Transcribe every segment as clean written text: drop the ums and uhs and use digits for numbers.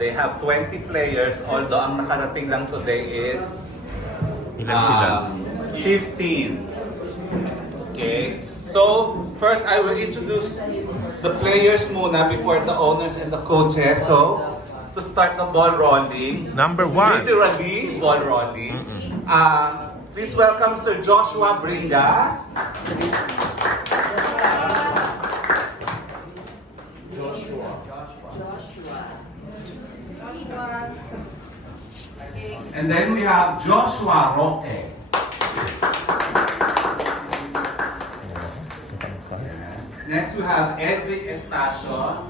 They have 20 players, although ang nakarating lang today is Ilan sila? 15. Okay. So, first I will introduce the players muna before the owners and the coaches. So, to start the ball rolling. Number 1. Literally, ball rolling. Please welcome Sir Joshua Bringas. And then we have Joshua Roque. Next we have Edric Estacio.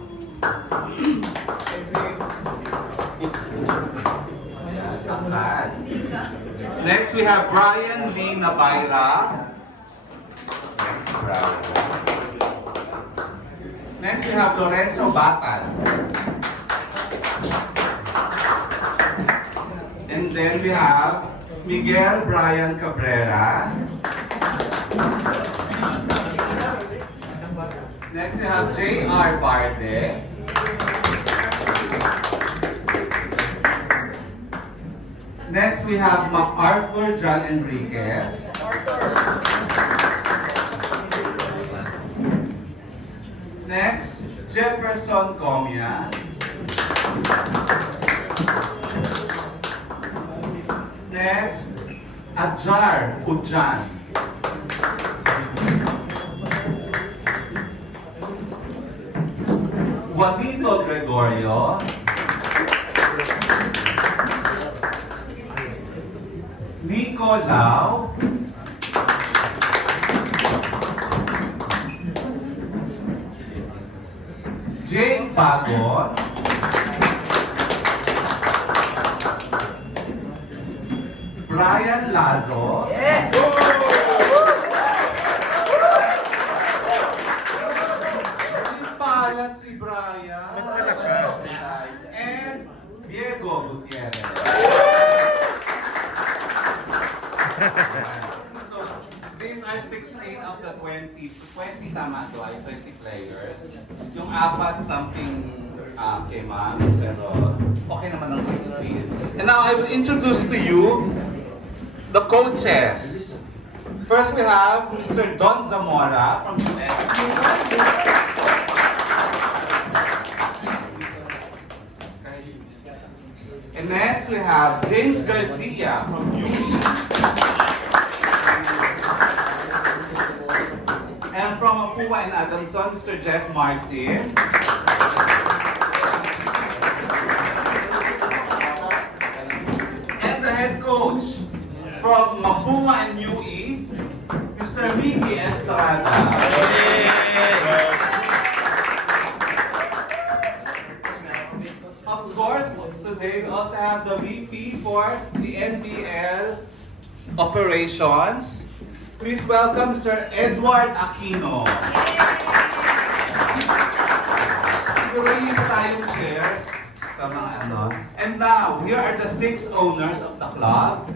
Next we have Brian Lee Nabaira. Next we have Lorenzo Batan. And then we have Miguel Brian Cabrera. Next we have J.R. Barde. Next we have MacArthur John Enriquez. Next, Jefferson Comia. Next, Ajar Ujan. Juanito Gregorio. Nico Lau. Jane Pagot. Brian Lazo. Pala si Brian. And Diego Gutierrez. So, these are 16 of the 20 tama to ay 20 players. Yung apat something came out, pero okay naman ng 16. And now I will introduce to you the coaches. First we have Mr. Don Zamora from US. And next we have James Garcia from UE. And from Apua and Adamson, Mr. Jeff Martin. And the head coach from Mapuma and UE, Mr. Mickey Estrada. Of course, today we also have the VP for the NBL operations. Please welcome Sir Edward Aquino. Sigurahin po tayong chairs sa mga ano. And now, here are the 6 owners of the club.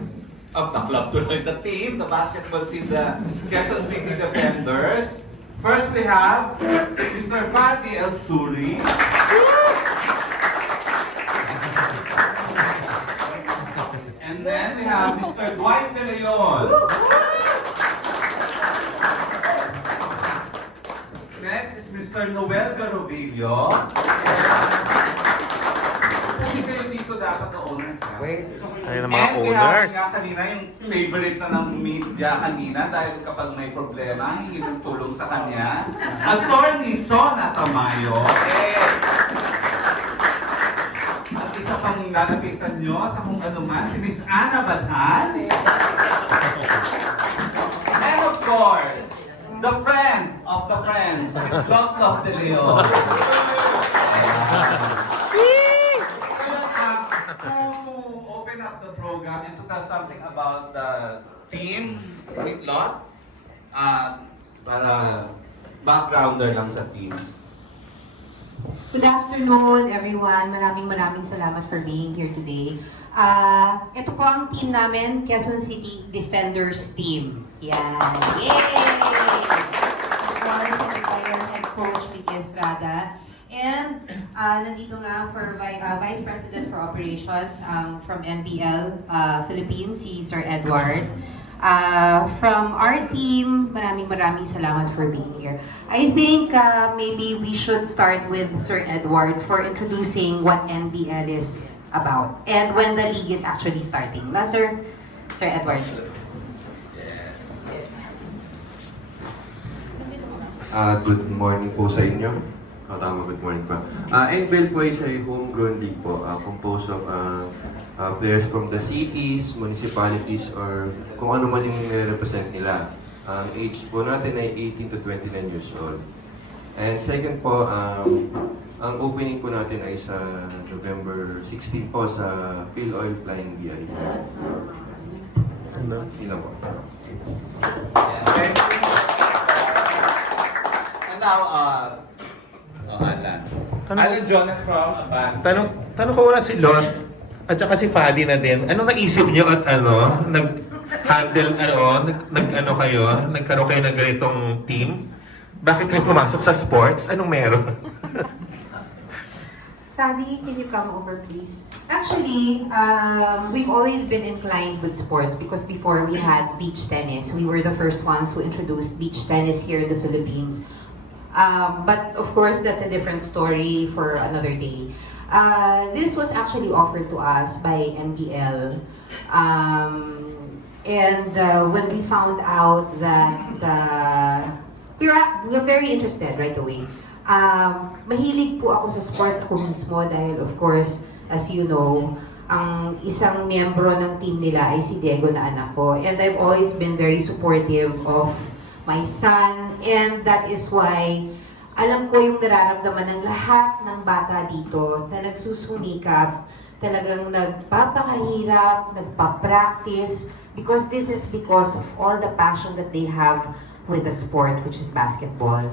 The team, the basketball team, the Quezon City Defenders. First we have Mr. Fadi El Soury. And then we have Mr. Lotlot de Leon. Next is Mr. Noel Garovillo. Kasi kayo dito dapat the owners. Wait, ayun ang mga And we owners. have nga kanina yung favorite na ng media kanina dahil kapag may problema, hingi ng tulong sa kanya. Attorney Sona Tamayo. At isa pang lalapitan nyo sa kung ano man, si Miss Ana Badhan. And of course, the friend of the friends, Miss Lotlot de Leon. To open up the program and to tell something about the team with Lot, para backgrounder lang sa team. Good afternoon, everyone. Maraming salamat for being here today. Ito po ang team namin, Quezon City Defenders Team. Yan. Yay! Of course, and head coach Vicky Estrada. And And nandito nga for Vice President for Operations from NBL Philippines, si Sir Edward. From our team, maraming salamat for being here. I think maybe we should start with Sir Edward for introducing what NBL is about and when the league is actually starting. Na, Sir Edward. Good morning po sa inyo. Tama, good morning pa. NBL po ay homegrown league po, composed of players from the cities, municipalities, or kung ano man yung represent nila. Ang age po natin ay 18 to 29 years old. And second po, ang opening po natin ay sa November 16 po sa Phil Oil Flying V Arena. Yun lang po. And now, Alan. Alan Jonas from Band. Tanong ko muna si Lot at saka si Fadi na din. Ano naisip niyo at nag-handle, nagkaroon kayo ng ganitong team? Bakit kayo pumasok sa sports? Anong meron? Fadi, can you come over please? Actually, we've always been inclined with sports because before we had beach tennis. We were the first ones who introduced beach tennis here in the Philippines. But of course, that's a different story for another day. This was actually offered to us by NBL. When we found out that we were very interested right away. Mahilig po ako sa sports ako mismo dahil of course, as you know, ang isang miyembro ng team nila ay si Diego na anak ko. And I've always been very supportive of my son. And that is why alam ko yung nararamdaman ng lahat ng bata dito na nagsusumikap, talagang nagpapakahirap, nagpa-practice, because this is because of all the passion that they have with the sport, which is basketball.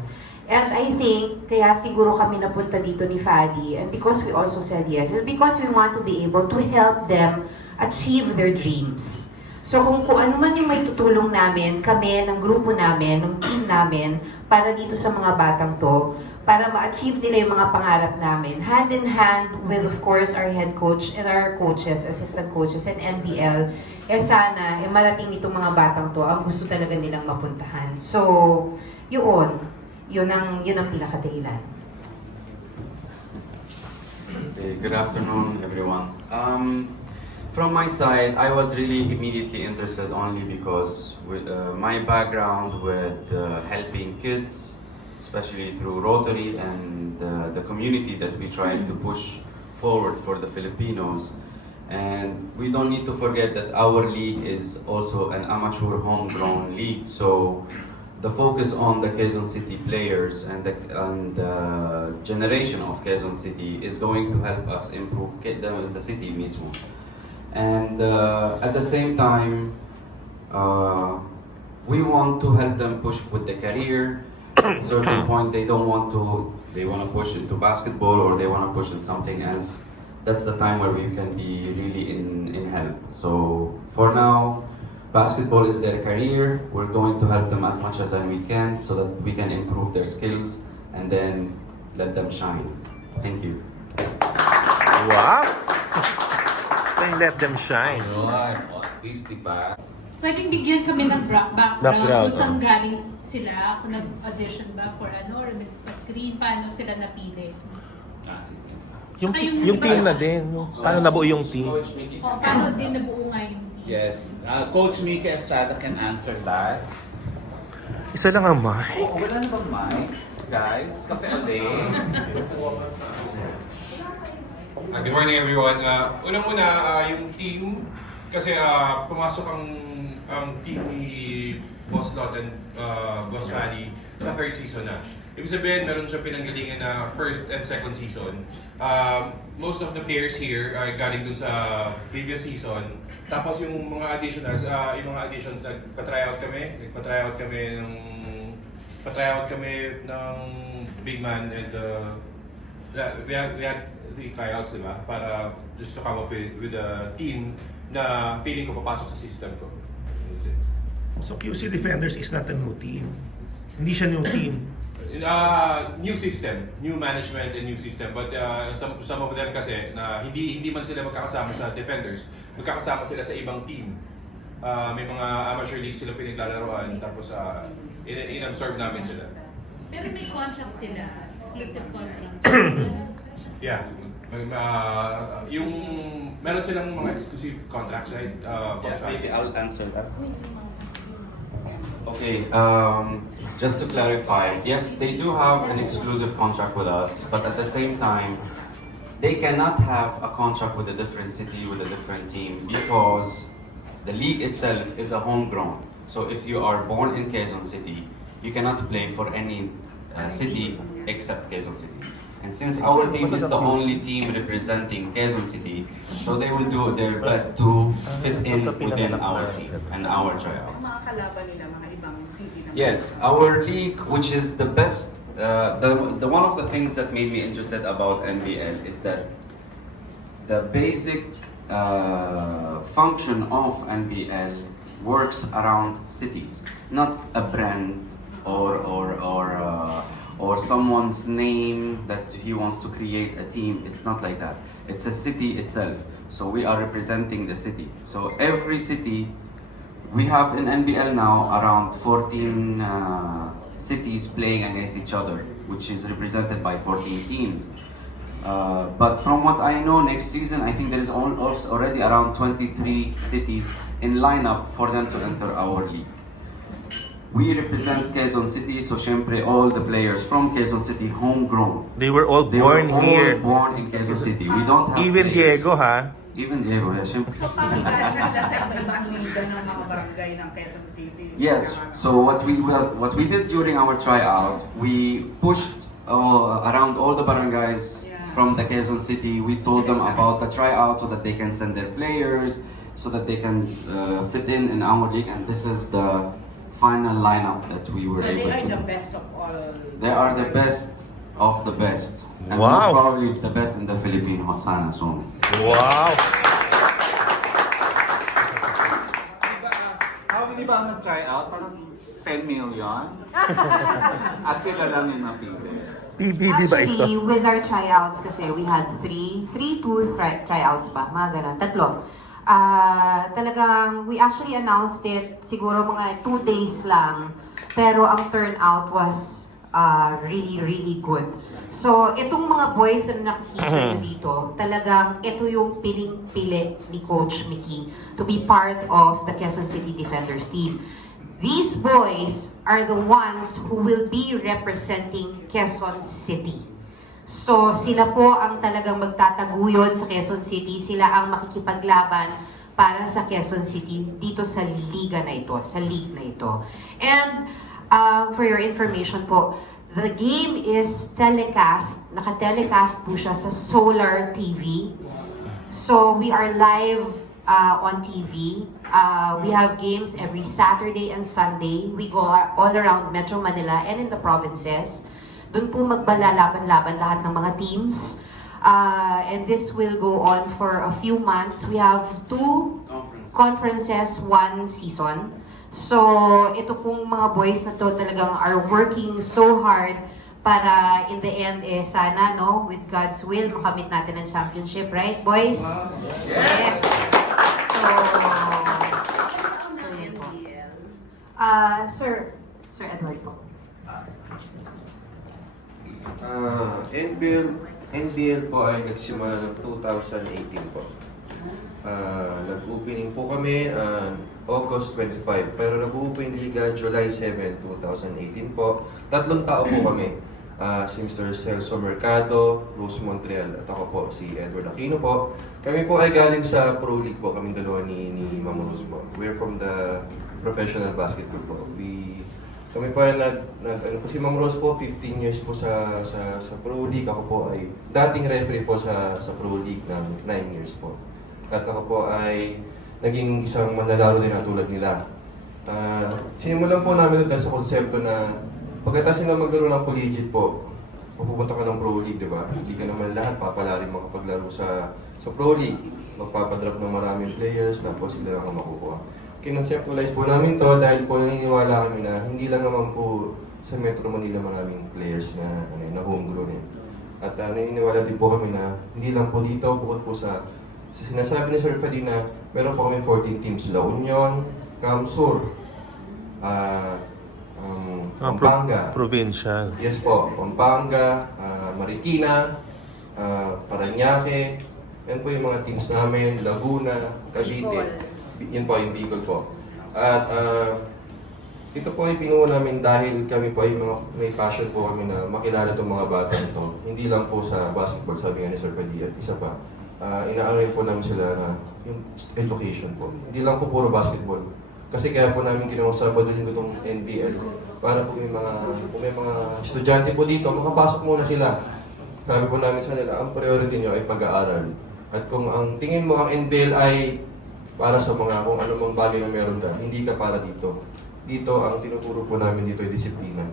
And I think, kaya siguro kami napunta dito ni Fadi, and because we also said yes, is because we want to be able to help them achieve their dreams. So kung ano man yung may tutulong namin, kami, ng grupo namin, ng team namin, para dito sa mga batang to, para ma-achieve nila yung mga pangarap namin, hand in hand with, of course, our head coach and our coaches, assistant coaches, and NBL, sana, marating itong mga batang to, ang gusto talaga nilang mapuntahan. So, yun ang pinakadahilan. Okay, good afternoon, everyone. From my side, I was really immediately interested only because with my background with helping kids, especially through Rotary and the community that we try to push forward for the Filipinos. And we don't need to forget that our league is also an amateur homegrown league. So the focus on the Quezon City players and the generation of Quezon City is going to help us improve the city mismo. And at the same time, we want to help them push with the career. At a certain point, they want to push into basketball or they want to push in something else. That's the time where we can be really in help. So for now, basketball is their career. We're going to help them as much as we can so that we can improve their skills and then let them shine. Thank you. Wow! Let them shine. At least, diba? Pwedeng bigyan kami ng background Background, kung saan galing sila, kung nag-audition ba for or nag-screen, paano sila napili. Sige. Yung team na din. No? Paano nabuo yung team? O paano din nabuo nga yung team. Yes. Coach Mika Estrada can answer that. Isa lang ang mic. Wala na bang mic? Guys, Cafe Ale. Good morning everyone. Unang-una, yung team, kasi pumasok ang team ni Boss Lot and Boss Fadi sa third season na. Ibig sabihin, meron siya pinanggalingan na first and second season. Most of the players here ay galing dun sa previous season. Tapos yung mga additionals, nagpa-tryout kami ng big man and we had 3 tryouts, diba? Para just to come up with a team na feeling ko papasok sa system ko. So QC Defenders is not a new team. Hindi siya new team. New system, new management and new system. But some of them kasi na hindi man sila magkakasama sa defenders, magkakasama sila sa ibang team. May mga amateur league sila pinaglalaroan tapos in-absorb namin sila. Pero may contract sila, exclusive contracts. Yeah. Yung meron silang mga exclusive contracts, right? Yeah, maybe I'll answer that. Okay, just to clarify, yes, they do have an exclusive contract with us, but at the same time, they cannot have a contract with a different city, with a different team, because the league itself is a homegrown. So if you are born in Quezon City, you cannot play for any city except Quezon City. And since our team is the only team representing Quezon City, so they will do their best to fit in within our team and our tryouts. Mga kalaban nila, mga ibang city na. Yes, our league, which is the best, the one of the things that made me interested about NBL is that the basic function of NBL works around cities, not a brand or someone's name that he wants to create a team. It's not like that. It's a city itself. So we are representing the city. So every city, we have in NBL now around 14 cities playing against each other, which is represented by 14 teams. But from what I know, next season, I think there is already around 23 cities in lineup for them to enter our league. We represent Quezon City, so syempre all the players from Quezon City homegrown. They were all They were born all here. born in Quezon City. We don't have Even players. Diego, ha? Even Diego, yeah, syempre. So paano galing nila sa ibang liga ng mga barangay ng Quezon City? Yes. So what we did during our tryout, we pushed around all the barangays from the Quezon City. We told them about the tryout so that they can send their players, so that they can fit in our league. And this is the final lineup that we were So they able are to. the best of all. They are the best of the best. And Wow. most probably the best in the Philippine Hosana zone. Wow! Di ba ang nag-try out? Parang 10 million? At sila lang yung napili. PBB ba ito? Actually, with our tryouts kasi we had three to tryouts pa, mga ganun, tatlo. Talagang, we actually announced it siguro mga 2 days lang, pero ang turnout was really good. So, itong mga boys na nakikita nyo dito, talagang ito yung piling-pili ni Coach Mickey to be part of the Quezon City Defenders team. These boys are the ones who will be representing Quezon City. So, sila po ang talagang magtataguyod sa Quezon City. Sila ang makikipaglaban para sa Quezon City dito sa liga na ito, sa league na ito. And for your information po, the game is telecast, naka-telecast po siya sa Solar TV. So, we are live on TV. We have games every Saturday and Sunday. We go all around Metro Manila and in the provinces. Doon po magbalalaban-laban lahat ng mga teams. And this will go on for a few months. We have 2 conferences, 1 season. So, ito pong mga boys na to talagang are working so hard para in the end, sana, no, with God's will, makamit natin ang championship, right, boys? Yes! So yun po. Sir Edward po. NBL po ay nagsimula ng 2018 po. Nag-opening po kami August 25, pero nag-open liga July 7, 2018 po. 3 tao po kami. Si Mr. Celso Mercado, Rose Montreal, at ako po, si Edward Aquino po. Kami po ay galing sa Pro League po, kaming dalawa ni Ma'am Rose po. We're from the professional basketball po. Kami po ay si Ma'am Rose po, 15 years po sa Pro League. Ako po ay dating referee po sa Pro League ng 9 years po. At ako po ay naging isang manlalaro din na tulad nila. Sinimulan po namin ito sa konsepto na pagkatapos nila maglaro ng collegiate po, pupunta ka ng Pro League, di ba? Hindi ka naman lahat papalarin makapaglaro sa Pro League. Magpapadrop ng maraming players, tapos sila lang ang makukuha. Kinonceptualize po namin to dahil po naniniwala kami na hindi lang naman po sa Metro Manila maraming players na homegrown eh. At naniniwala din po kami na hindi lang po dito, bukod po sa sinasabi ni Sir Fadi na meron po kami 14 teams, La Union, Camsur, Pampanga. Provincial. Yes po, Pampanga, Marikina, Parañaque. Yan po yung mga teams namin, Laguna, Cavite. Yan po, yung Bicol po. At ito po ay pinuho namin dahil kami po ay may passion po kami na makilala itong mga bata ito. Hindi lang po sa basketball, sabi nga ni Sir Fadi, at isa pa. Inaaral po namin sila na yung education po. Hindi lang po puro basketball. Kasi kaya po namin ginawa sa Sabado Linggo itong NBL para po kung may mga estudyante po dito, makapasok muna sila. Sabi po namin sa nila, ang priority nyo ay pag-aaral. At kung ang tingin mo ang NBL ay para sa mga kung anumang bagay na meron ka, hindi ka para dito. Dito, ang tinuturo po namin dito ay disiplina.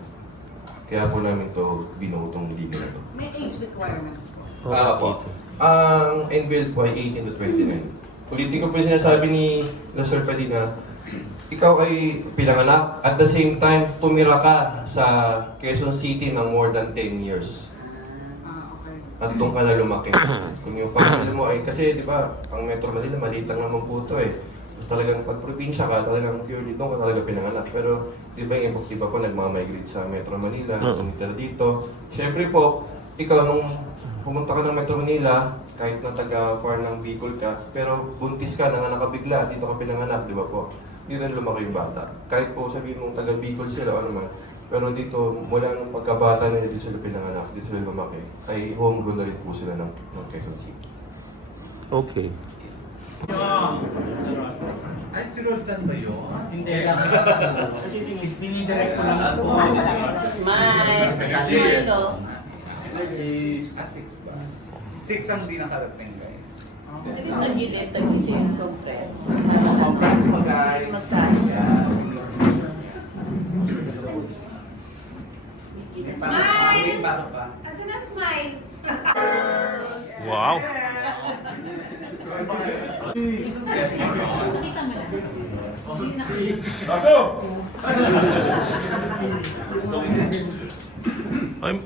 Kaya po namin to binutong liga na to. May age requirement po. Po. Ang NBL po ay 18 to 29. Ulitin ko po yung sinasabi ni Sir Fadi na ikaw ay pinanganak, at the same time, tumira ka sa Quezon City ng more than 10 years. Okay. At doon ka na lumaki. Kung yung family mo ay, kasi di ba, ang Metro Manila, maliit lang naman po ito eh. Talagang pag probinsya ka, talagang purely doon ka talaga pinanganak. Pero di ba yung iba po nagmamigrate sa Metro Manila, tumitira dito. Siyempre po, ikaw nung pumunta ka ng Metro Manila, kahit na taga-far ng Bicol ka, pero buntis ka, nanganak ka bigla, dito ka pinanganak, di ba po? Dito na lumaki yung bata. Kahit po sabihin mong taga-Bicol sila, ano man, pero dito, mula nung pagkabata na dito sila pinanganak, dito sila lumaki, ay homegrown na rin po sila ng Quezon City. Okay. Ay, si Roldan ba yun? Hindi. Dinidirect ko lang po. Smile! Smile, oh. 6 ba? 6 ang di nakarating, guys. Tagilid yung compress. Compress mo, guys. Magkasya. Smile! Pasok pa. Asa na smile? Wow! Nakita mo lang. Hindi nakita. I'm...